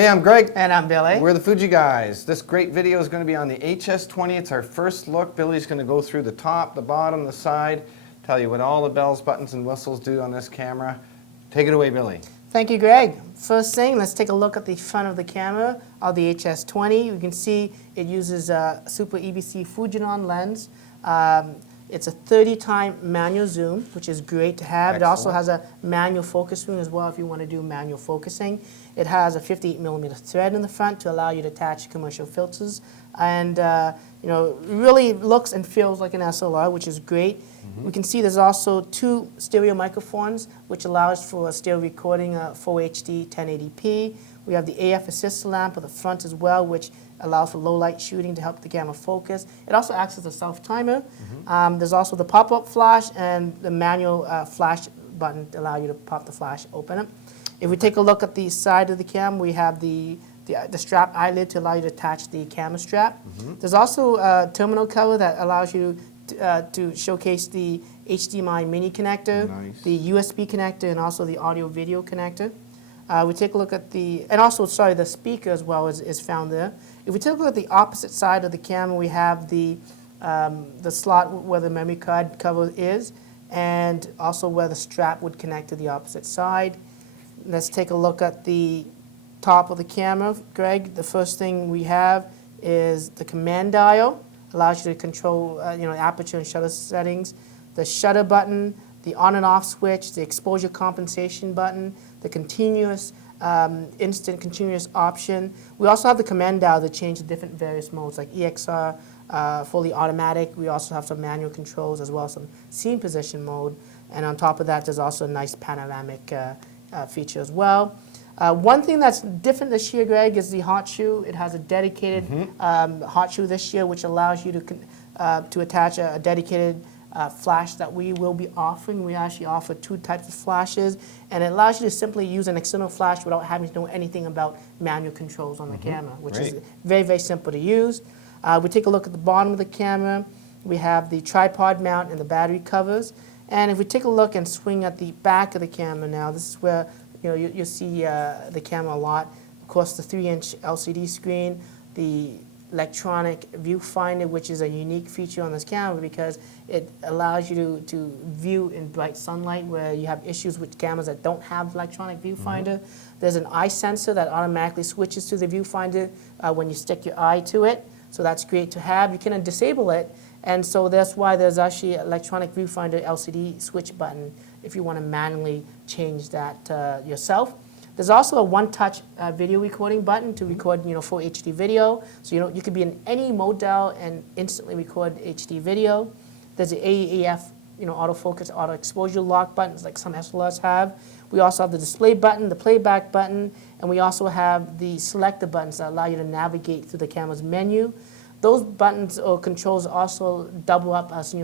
Hey, I'm Greg. And I'm Billy. We're the Fuji Guys. This great video is going to be on the HS20. It's our first look. Billy's going to go through the top, the bottom, the side, tell you what all the bells, buttons, and whistles do on this camera. Take it away, Billy. Thank you, Greg. First thing, let's take a look at the front of the camera of the HS20. You can see it uses a Super EBC Fujinon lens. It's a 30-time manual zoom, which is great to have. Excellent. It also has a manual focus ring as well if you want to do manual focusing. It has a 58mm thread in the front to allow you to attach commercial filters. And really looks and feels like an SLR, which is great. We can see there's also two stereo microphones, which allows for stereo recording full HD 1080p. We have the AF assist lamp at the front as well, which allows for low light shooting to help the camera focus. It also acts as a self timer. There's also the pop-up flash and the manual flash button to allow you to pop the flash open. If we take a look at the side of the camera, we have the strap eyelid to allow you to attach the camera strap. There's also a terminal cover that allows you to showcase the HDMI mini connector, the USB connector, and also the audio video connector. We take a look at the speaker as well is found there. If we take a look at the opposite side of the camera, we have the slot where the memory card cover is, and also where the strap would connect to the opposite side. Let's take a look at the top of the camera, Greg. The first thing we have is the command dial. Allows you to control aperture and shutter settings, the shutter button, the on and off switch, the exposure compensation button, the continuous instant continuous option. We also have the command dial to change the different various modes like EXR, fully automatic. We also have some manual controls as well as some scene position mode. And on top of that, there's also a nice panoramic feature as well. One thing that's different this year, Greg, is the hot shoe. It has a dedicated hot shoe this year, which allows you to attach a dedicated flash that we will be offering. We actually offer two types of flashes, and it allows you to simply use an external flash without having to know anything about manual controls on the camera, which is very, very simple to use. We take a look at the bottom of the camera. We have the tripod mount and the battery covers. And if we take a look and swing at the back of the camera now, this is where you'll see the camera a lot. Of course, the 3-inch LCD screen, the electronic viewfinder, which is a unique feature on this camera because it allows you to view in bright sunlight where you have issues with cameras that don't have electronic viewfinder. There's an eye sensor that automatically switches to the viewfinder when you stick your eye to it. So that's great to have. You can disable it, and so that's why there's actually an electronic viewfinder LCD switch button if you want to manually change that yourself. There's also a one-touch video recording button to record full HD video. So you could be in any model and instantly record HD video. There's the AEF autofocus, auto exposure lock buttons like some SLRs have. We also have the display button, the playback button, and we also have the selector buttons that allow you to navigate through the camera's menu. Those buttons or controls also double up as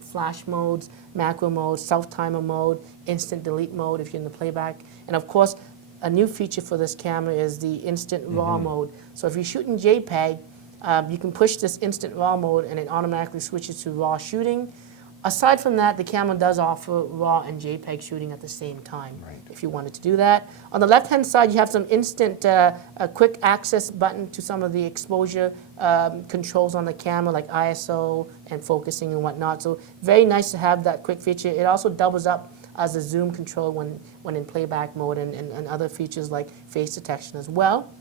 flash modes, macro mode, self-timer mode, instant delete mode if you're in the playback. And of course, a new feature for this camera is the instant RAW mode. So if you're shooting JPEG, you can push this instant RAW mode and it automatically switches to RAW shooting. Aside from that, the camera does offer RAW and JPEG shooting at the same time if you wanted to do that. On the left-hand side, you have some instant quick access button to some of the exposure controls on the camera like ISO and focusing and whatnot. So very nice to have that quick feature. It also doubles up as a zoom control when in playback mode and other features like face detection as well.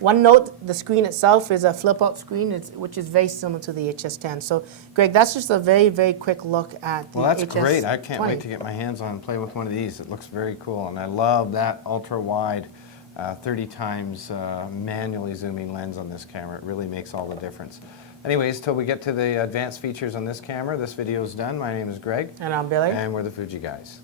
One note, the screen itself is a flip-out screen, which is very similar to the HS10. So, Greg, that's just a very, very quick look at the HS20. Well, that's great. I can't wait to get my hands on and play with one of these. It looks very cool, and I love that ultra-wide 30 times manually zooming lens on this camera. It really makes all the difference. Anyways, till we get to the advanced features on this camera, this video is done. My name is Greg. And I'm Billy. And we're the Fuji Guys.